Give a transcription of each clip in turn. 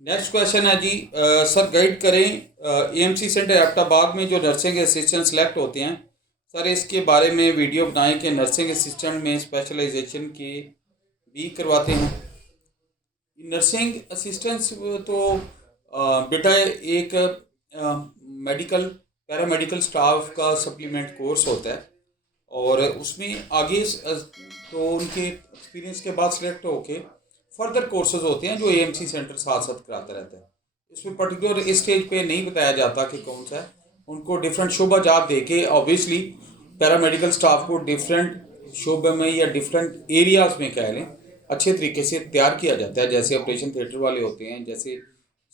Next question है जी, sir guide करें, AMC centre Abbottabad में जो नर्सिंग असिस्टेंट सेलेक्ट होते हैं, सर इसके बारे में वीडियो बनाएं कि नर्सिंग असिस्टेंट में स्पेशलाइजेशन के भी करवाते हैं। नर्सिंग असिस्टेंट्स तो बेटा एक मेडिकल पैरामेडिकल स्टाफ का सप्लीमेंट कोर्स होता है और उसमें आगे तो उनके एक्सपीरियंस के बाद सिलेक्ट होके फर्दर कोर्सेज होते हैं जो एएमसी सेंटर साथ साथ कराता रहता है। इसमें पर्टिकुलर इस स्टेज पे नहीं बताया जाता कि कौन सा है। उनको डिफरेंट शोबा जात दे के ऑब्वियसली पैरामेडिकल स्टाफ को डिफरेंट शोबे में या डिफरेंट एरियाज में कह लें अच्छे तरीके से तैयार किया जाता है। जैसे ऑपरेशन थिएटर वाले होते हैं, जैसे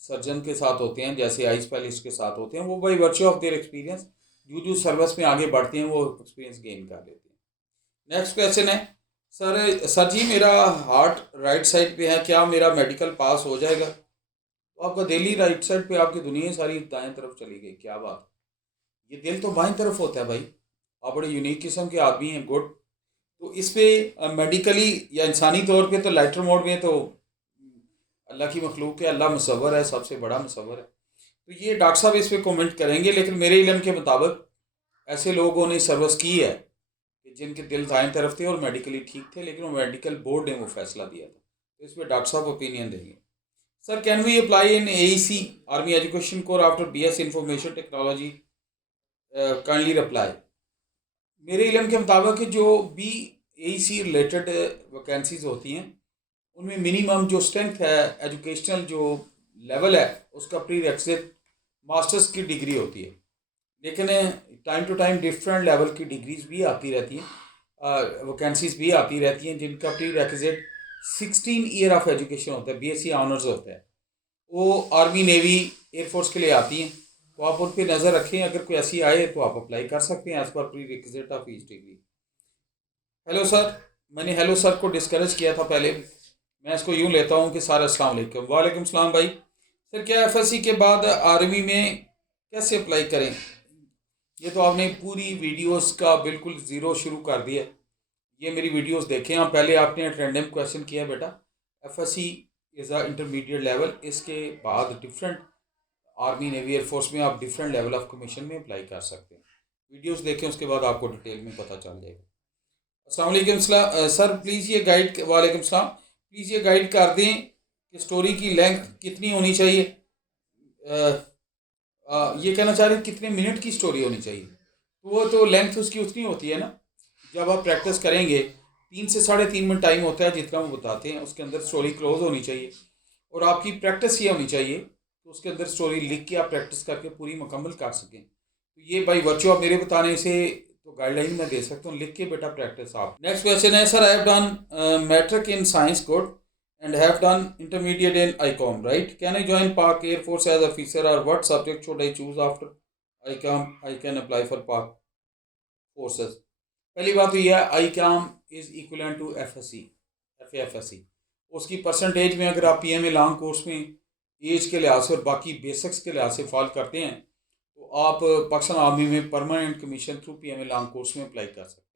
सर्जन के साथ होते हैं, जैसे आई स्पेशलिस्ट के साथ होते हैं, वो by virtue of their experience जो सर्विस में आगे बढ़ते हैं वो एक्सपीरियंस गेन कर लेते हैं। नेक्स्ट क्वेश्चन है, सर जी मेरा हार्ट राइट साइड पे है, क्या मेरा मेडिकल पास हो जाएगा? तो आपका दिल ही राइट साइड पे, आपकी दुनिया सारी दाएं तरफ चली गई, क्या बात। ये दिल तो बाएं तरफ होता है भाई। आप बड़े यूनिक किस्म के आदमी हैं, गुड। तो इस पे मेडिकली या इंसानी तौर पे तो लाइटर मोड में तो अल्लाह की मखलूक है, अल्लाह मुसव्वर है, सबसे बड़ा मुसव्वर है। तो ये डॉक्टर साहब इस पे कमेंट करेंगे, लेकिन मेरे इल्म के मुताबिक ऐसे लोगों ने सर्विस की है कि जिनके दिल दाएं तरफ थे और मेडिकली ठीक थे, लेकिन वो मेडिकल बोर्ड ने वो फैसला दिया था। तो इस पर डॉक्टर साहब ओपिनियन देंगे। Sir can we apply in AEC army education corps after BS information technology? Kindly reply. मेरे इल्म के मुताबिक जो भी AEC रिलेटेड वैकेंसीज होती हैं उनमें मिनिमम जो स्ट्रेंथ है, एजुकेशनल जो लेवल है, उसका प्री रेक्विजिट मास्टर्स की डिग्री होती है। लेकिन time to time different level की डिग्रीज भी आती रहती हैं, वैकेंसीज भी आती रहती हैं जिनका pre requisite 16 year of education होता है, BSc ऑनर्स होता है। वो आर्मी, नेवी, एयरफोर्स के लिए आती हैं। तो आप उन पर नज़र रखें, अगर कोई ऐसी आए तो आप अप्लाई कर सकते हैं एज पर prerequisite of each degree. Hello sir, मैंने हेलो सर को डिस्करेज किया था पहले, मैं इसको यूँ लेता हूँ कि सर अस्सलाम वालेकुम। वालेकुम सलाम भाई। सर क्या FSC के बाद आर्मी में कैसे अप्लाई करें? ये तो आपने पूरी वीडियोस का बिल्कुल ज़ीरो शुरू कर दिया। ये मेरी वीडियोस देखें आप, पहले आपने रैंडम क्वेश्चन किया बेटा। FSC is a intermediate level, इसके बाद डिफरेंट आर्मी, नेवी, एयरफोर्स में आप डिफरेंट लेवल ऑफ कमीशन में अप्लाई कर सकते हैं। वीडियोस देखें, उसके बाद आपको डिटेल में पता चल जाएगा। अस्सलाम वालेकुम सर, प्लीज़ ये गाइड, वालेकुम सलाम, प्लीज़ ये गाइड कर दें कि स्टोरी की लेंथ कितनी होनी चाहिए। ये कहना चाह रहे हैं कितने मिनट की स्टोरी होनी चाहिए। तो वो तो लेंथ उसकी उतनी होती है ना, जब आप प्रैक्टिस करेंगे 3 से 3.5 मिनट टाइम होता है जितना वो बताते हैं, उसके अंदर स्टोरी क्लोज होनी चाहिए। और आपकी प्रैक्टिस ये होनी चाहिए तो उसके अंदर स्टोरी लिख के आप प्रैक्टिस करके पूरी मुकम्मल कर सकें। तो ये बाई वर्चू आप मेरे बताने से तो गाइडलाइन मैं दे सकता हूँ, लिख के बेटा प्रैक्टिस आप। नेक्स्ट क्वेश्चन है, sir I have done matric in science good and have done intermediate in ICOM, right? Can I join Pak Air Force as officer, or what subject should I choose after ICOM? I can apply for Pak forces. पहली बात तो यह है, ICOM is equivalent to FSC, FAFSC। उसकी percentage में अगर आप PMA long course में एज के लिहाज से और बाकी बेसिक्स के लिहाज से फॉल करते हैं तो आप पाकिस्तान आर्मी में permanent commission through PMA long course में अप्लाई कर सकते हैं।